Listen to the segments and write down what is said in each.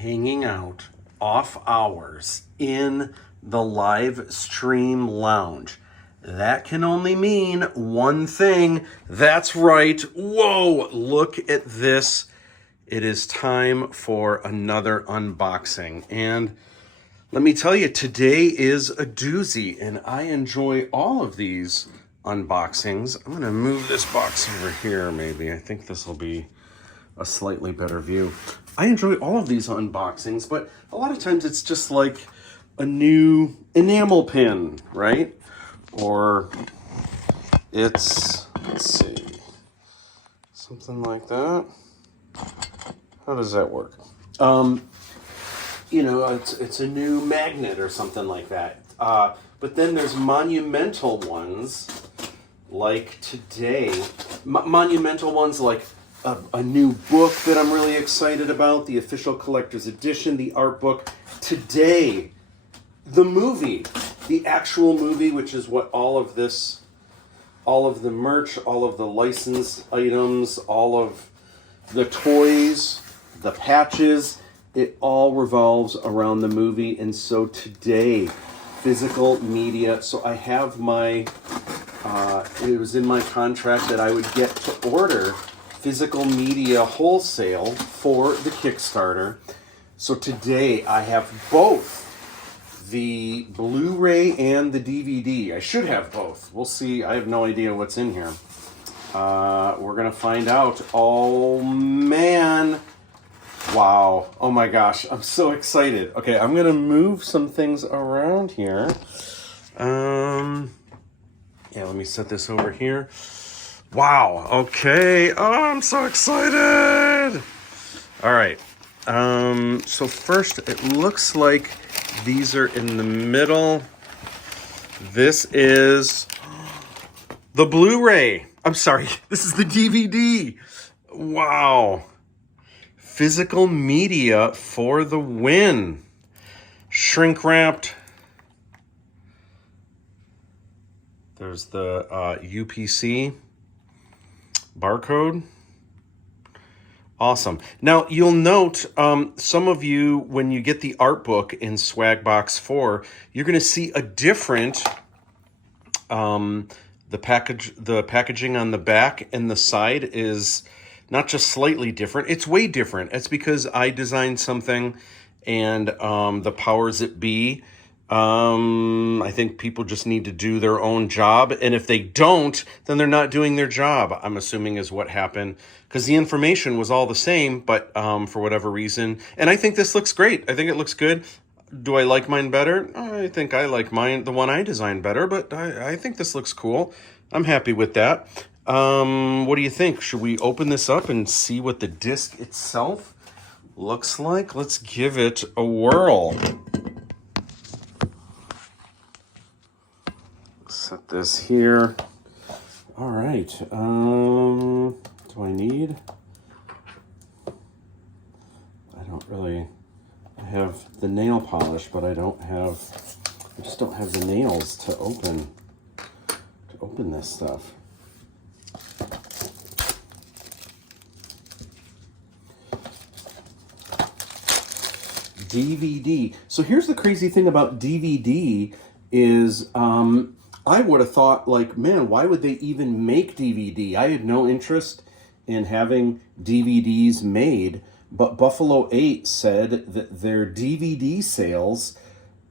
hanging out off hours in the live stream lounge. That can only mean one thing. That's right. Whoa, look at this. It is time for another unboxing. And let me tell you, today is a doozy, and I enjoy all of these unboxings. I'm going to move this box over here, maybe. I think this will be a slightly better view. I enjoy all of these unboxings, but a lot of times it's just like a new enamel pin, right? Or it's, let's see, something like that. How does that work? You know, it's a new magnet or something like that. But then there's monumental ones like today. Monumental ones like a new book that I'm really excited about, the official collector's edition, the art book. Today, the movie, the actual movie, which is what all of this, all of the merch, all of the license items, all of the toys, the patches, it all revolves around the movie. And so today, physical media. So I have my, it was in my contract that I would get to order physical media wholesale for the Kickstarter. So today I have both the Blu-ray and the DVD. I should have both. We'll see. I have no idea what's in here. We're gonna find out. Oh man. Wow. Oh my gosh. I'm so excited. Okay, I'm gonna move some things around here. Yeah, let me set this over here. Wow. Okay. Oh, I'm so excited. All right. So first, it looks like these are in the middle. This is the Blu-ray. I'm sorry. This is the DVD. Wow. Physical media for the win. Shrink wrapped. There's the UPC barcode. Awesome. Now, you'll note some of you, when you get the art book in Swag Box 4, you're going to see a different, the packaging on the back and the side is not just slightly different, it's way different. It's because I designed something and the powers that be, I think people just need to do their own job. And if they don't, then they're not doing their job, I'm assuming is what happened. Because the information was all the same, but for whatever reason. And I think this looks great. I think it looks good. Do I like mine better? I think I like mine, the one I designed better, but I think this looks cool. I'm happy with that. What do you think? Should we open this up and see what the disc itself looks like? Let's give it a whirl. Set this here. All right. Do I need? I don't really. I have the nail polish, but I just don't have the nails to open this stuff. DVD. So here's the crazy thing about DVD is I would have thought, like, man, why would they even make DVD? I had no interest in having DVDs made, but Buffalo 8 said that their DVD sales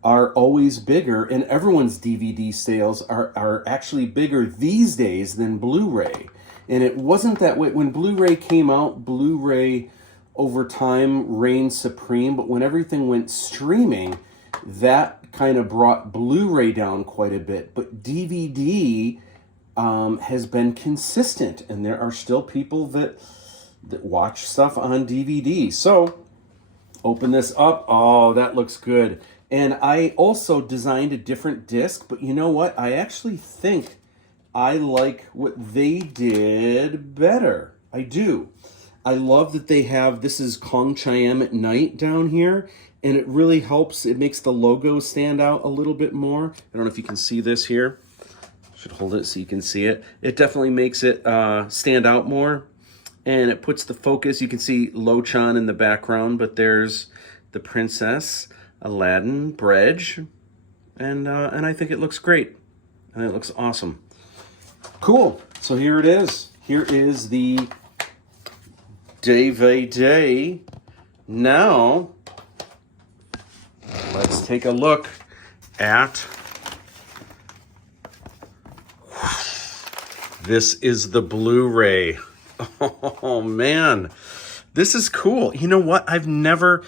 are always bigger, and everyone's DVD sales are actually bigger these days than Blu-ray. And it wasn't that way. When Blu-ray came out, Blu-ray over time reigned supreme, but when everything went streaming, that kind of brought Blu-ray down quite a bit. But DVD has been consistent, and there are still people that watch stuff on DVD. So open this up. Oh, that looks good. And I also designed a different disc, but you know what? I actually think I like what they did better. I do. I love that they have, this is Kong Chiam at Night down here, and it really helps. It makes the logo stand out a little bit more. I don't know if you can see this here. Should hold it so you can see it. It definitely makes it stand out more, and it puts the focus. You can see Lochan in the background, but there's the Princess Aladdin Bridge, and I think it looks great. And it looks awesome. Cool. So here it is. Here is the DVD. Now, let's take a look at... This is the Blu-ray. Oh, man. This is cool. You know what? I've never...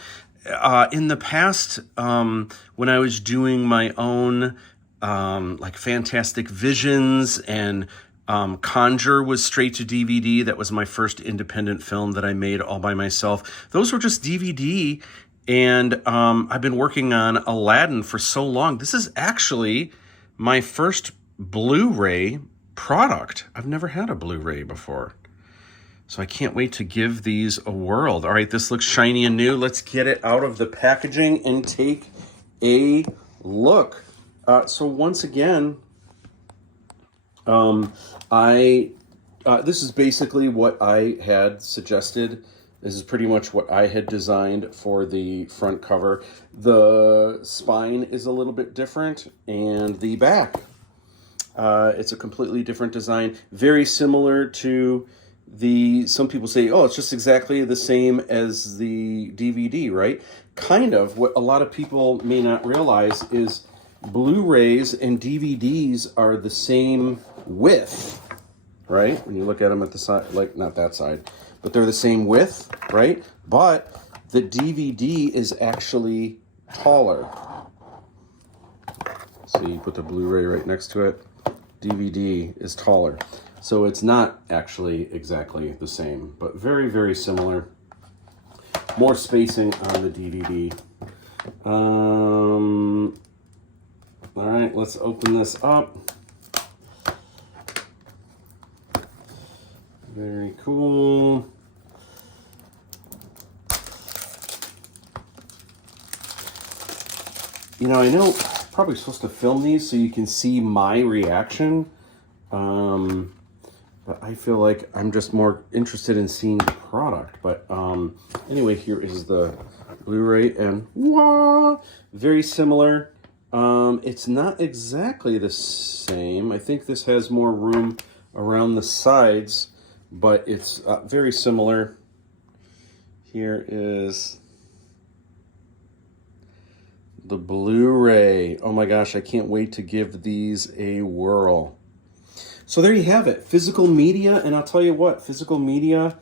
in the past, when I was doing my own, like Fantastic Visions and Conjure was straight to DVD. That was my first independent film that I made all by myself. Those were just DVD, and I've been working on Aladdin for so long. This is actually my first Blu-ray product. I've never had a Blu-ray before. So I can't wait to give these a whirl. All right, this looks shiny and new. Let's get it out of the packaging and take a look. So once again, this is basically what I had suggested. This is pretty much what I had designed for the front cover. The spine is a little bit different, and the back. It's a completely different design. Very similar to some people say, oh, it's just exactly the same as the DVD, right? Kind of. What a lot of people may not realize is Blu-rays and DVDs are the same width, right? When you look at them at the side, like not that side, but they're the same width, right? But the DVD is actually taller. So you put the Blu-ray right next to it. DVD is taller. So it's not actually exactly the same, but very, very similar. More spacing on the DVD. All right, let's open this up. Very cool. You know, I know I'm probably supposed to film these so you can see my reaction. But I feel like I'm just more interested in seeing the product. But anyway, here is the Blu-ray, and wah, very similar. It's not exactly the same. I think this has more room around the sides, but it's very similar. Here is the Blu-ray. Oh my gosh, I can't wait to give these a whirl. So there you have it, physical media, and I'll tell you what, physical media,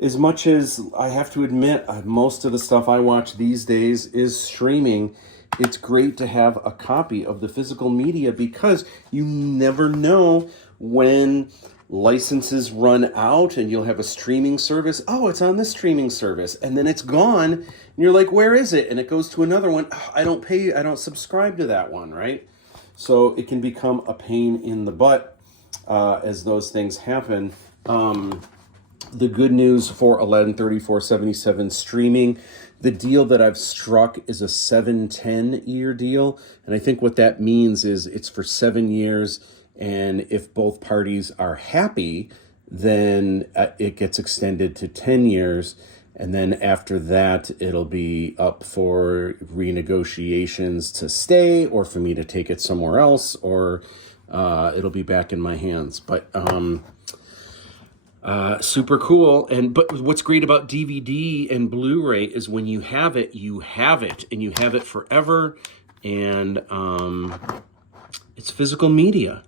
as much as I have to admit, most of the stuff I watch these days is streaming. It's great to have a copy of the physical media because you never know when licenses run out and you'll have a streaming service. Oh, it's on this streaming service, and then it's gone, and you're like, where is it? And it goes to another one. Oh, I don't subscribe to that one, right? So it can become a pain in the butt. As those things happen. The good news for Aladdin 3477 streaming, the deal that I've struck is a 7-10 year deal. And I think what that means is it's for 7 years. And if both parties are happy, then it gets extended to 10 years. And then after that, it'll be up for renegotiations to stay or for me to take it somewhere else, or it'll be back in my hands. But super cool. But what's great about DVD and Blu-ray is when you have it, and you have it forever. And it's physical media.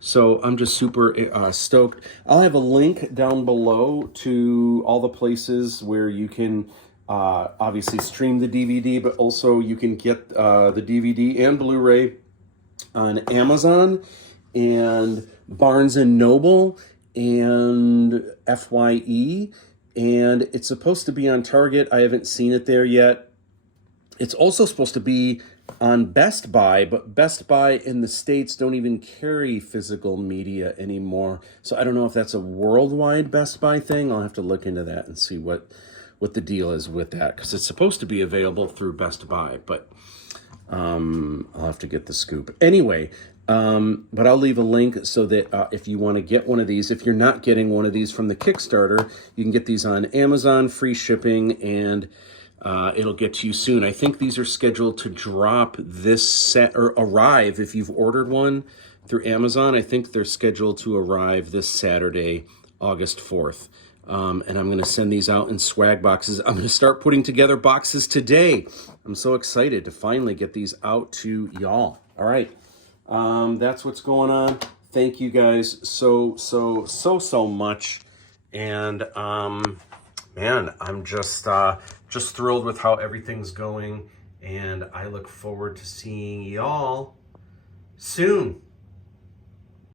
So I'm just super stoked. I'll have a link down below to all the places where you can obviously stream the DVD, but also you can get the DVD and Blu-ray on Amazon and Barnes & Noble and FYE, and it's supposed to be on Target. I haven't seen it there yet. It's also supposed to be on Best Buy, but Best Buy in the States don't even carry physical media anymore. So I don't know if that's a worldwide Best Buy thing. I'll have to look into that and see what the deal is with that, because it's supposed to be available through Best Buy, but I'll have to get the scoop. Anyway, but I'll leave a link so that if you want to get one of these, if you're not getting one of these from the Kickstarter, you can get these on Amazon, free shipping, and it'll get to you soon. I think these are scheduled to drop this set or arrive if you've ordered one through Amazon. I think they're scheduled to arrive this Saturday, August 4th. And I'm going to send these out in swag boxes. I'm going to start putting together boxes today. I'm so excited to finally get these out to y'all. All right. That's what's going on. Thank you guys so much. And man, I'm just thrilled with how everything's going. And I look forward to seeing y'all soon.